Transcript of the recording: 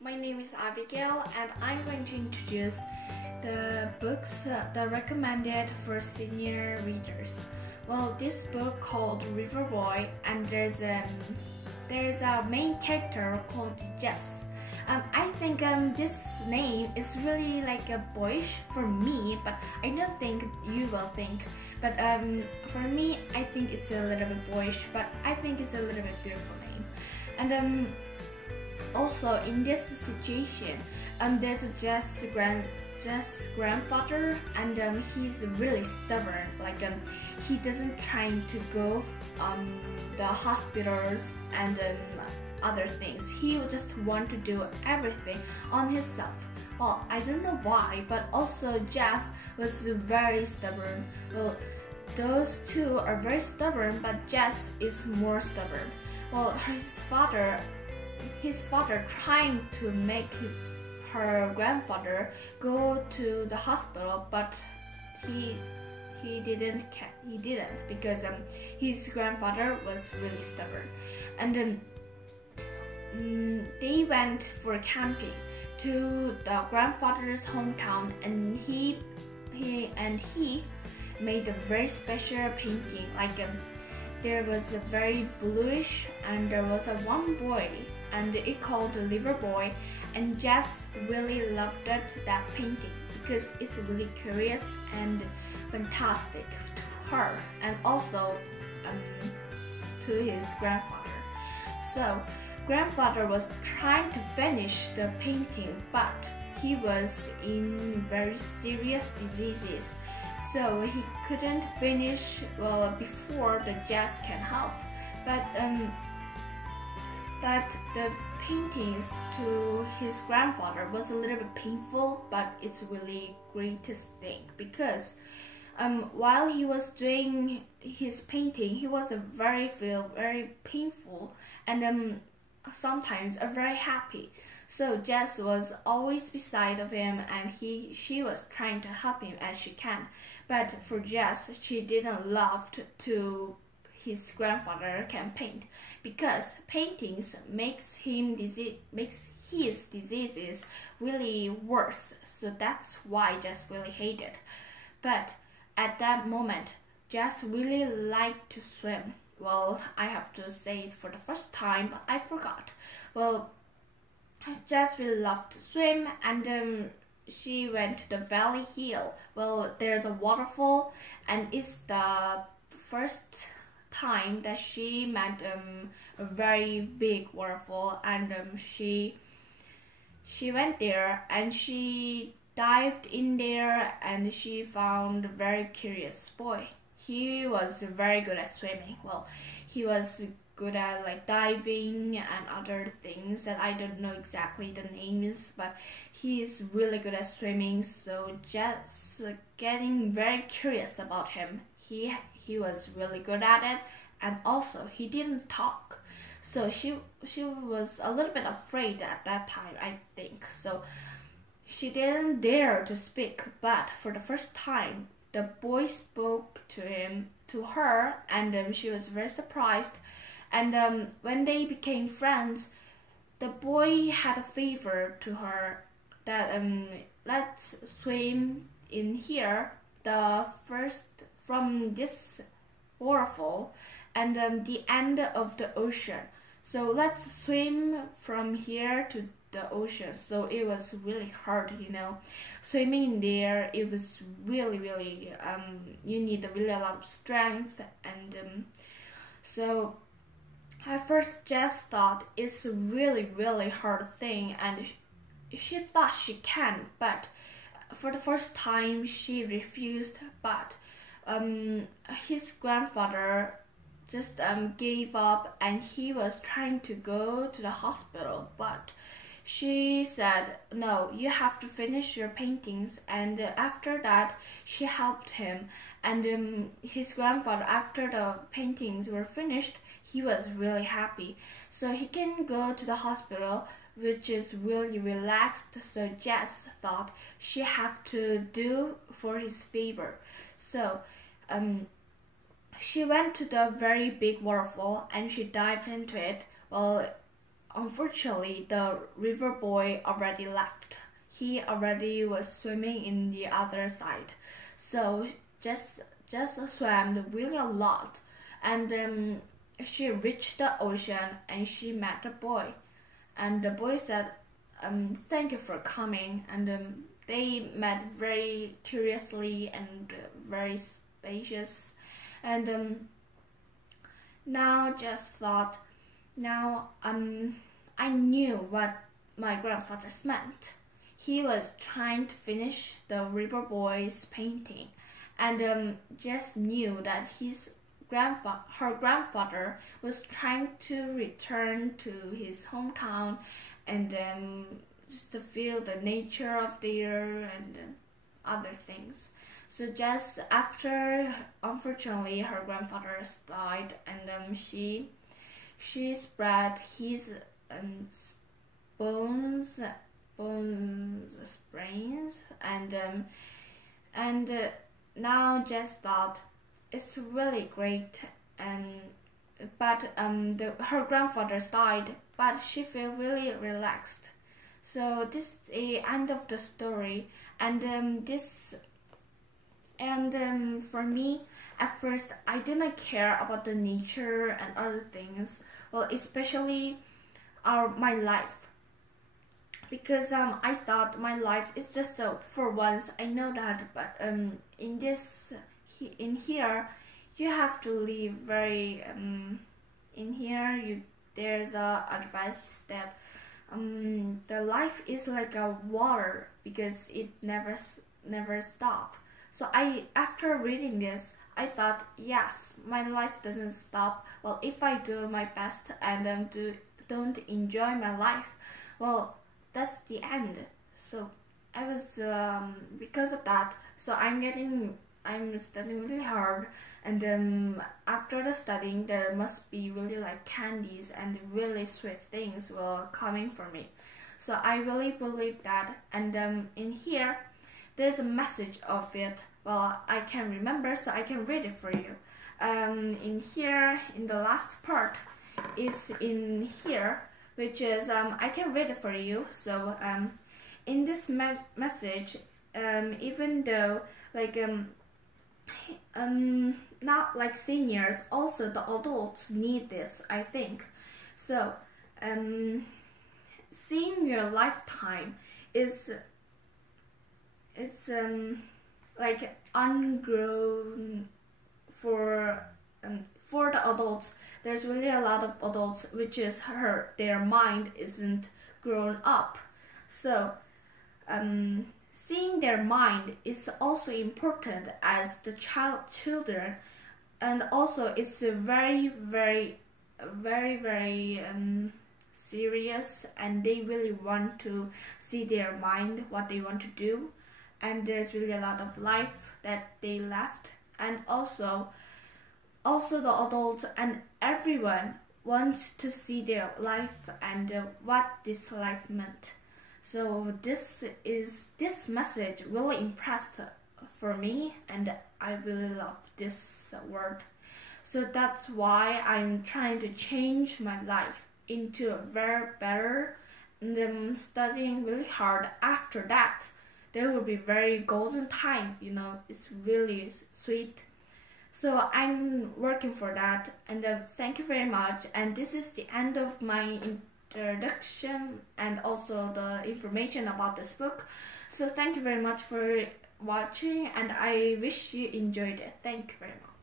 My name is Abigail and I'm going to introduce the books that recommended for senior readers. Well, this book called Riverboy, and there's a main character called Jess. I think this name is really like a boyish for me, but I don't think you will think. But for me, I think it's a little bit boyish, but I think it's a little bit beautiful name. And also in this situation, there's a Jess grandfather, and he's really stubborn. Like he doesn't try to go the hospitals and other things. He would just want to do everything on himself. Well, I don't know why, but also Jeff was very stubborn. Well, those two are very stubborn, but Jess is more stubborn. Well, his father trying to make her grandfather go to the hospital, but he didn't because his grandfather was really stubborn. And then they went for camping to the grandfather's hometown, and he made a very special painting. Like there was a very bluish, and there was a one boy, and it called Liverboy, and Jess really loved that painting because it's really curious and fantastic to her, and also to his grandfather. So grandfather was trying to finish the painting, but he was in very serious diseases, so he couldn't finish before the Jess can help. But the paintings to his grandfather was a little bit painful, but it's really greatest thing because while he was doing his painting, he was very painful, and sometimes very happy. So Jess was always beside of him, and she was trying to help him as she can. But for Jess, she didn't love to his grandfather can paint, because paintings makes his diseases really worse. So that's why Jess really hated. But at that moment, Jess really liked to swim. Well, I have to say it for the first time, but I forgot. Well, Jess really loved to swim, and she went to the valley hill. Well, there's a waterfall, and it's the first time that she met a very big waterfall, and she went there and she dived in there, and she found a very curious boy. He was very good at swimming. Well, he was good at like diving and other things that I don't know exactly the names, but he's really good at swimming. So just getting very curious about him. He was really good at it, and also he didn't talk. So she was a little bit afraid at that time, I think. So she didn't dare to speak, but for the first time, the boy spoke to her, and she was very surprised. And when they became friends, the boy had a favor to her that let's swim in here, the first from this waterfall, and the end of the ocean. So let's swim from here to the ocean. So it was really hard, swimming in there. It was really you need really a lot of strength, and so at first Jess thought it's a really hard thing, and she thought she can, but for the first time she refused. But his grandfather just gave up, and he was trying to go to the hospital, but she said, no, you have to finish your paintings. And after that, she helped him, and his grandfather, after the paintings were finished, he was really happy. So he can go to the hospital, which is really relaxed. So Jess thought she have to do for his favor. So she went to the very big waterfall, and she dived into it. Well, unfortunately the river boy already left. He already was swimming in the other side, so just swam really a lot, and she reached the ocean and she met the boy, and the boy said, "Thank you for coming," and they met very curiously and very spacious, and now just thought, now I knew what my grandfather meant. He was trying to finish the river boy's painting, and just knew that her grandfather was trying to return to his hometown and just to feel the nature of there and other things. So just after, unfortunately, her grandfather died, and she spread his bones sprains, and now just thought it's really great, but her grandfather died, but she feel really relaxed. So this is the end of the story, and for me, at first I didn't care about the nature and other things, well, especially my life, because I thought my life is just for once. I know that, but in here you have to live very in here there's a advice that the life is like a water because it never stop. So after reading this, I thought, yes, my life doesn't stop. Well, if I do my best and don't enjoy my life, well, that's the end. So I was because of that. So I'm studying really hard, and after the studying, there must be really like candies and really sweet things will coming for me. So I really believe that, and in here there's a message of it. Well, I can remember, so I can read it for you. In here, in the last part, it's in here, which is I can read it for you. So in this message, even though like not like seniors, also the adults need this, I think. So seeing your lifetime is like ungrown for the adults. There's really a lot of adults which is their mind isn't grown up. So seeing their mind is also important as the children, and also it's a very serious, and they really want to see their mind, what they want to do, and there's really a lot of life that they left, and also the adults and everyone wants to see their life and what this life meant. So this message really impressed for me, and I really love this word. So that's why I'm trying to change my life into a very better, and I'm studying really hard. After that, there will be very golden time, it's really sweet. So I'm working for that, and thank you very much. And this is the end of my introduction and also the information about this book. So thank you very much for watching, and I wish you enjoyed it. Thank you very much.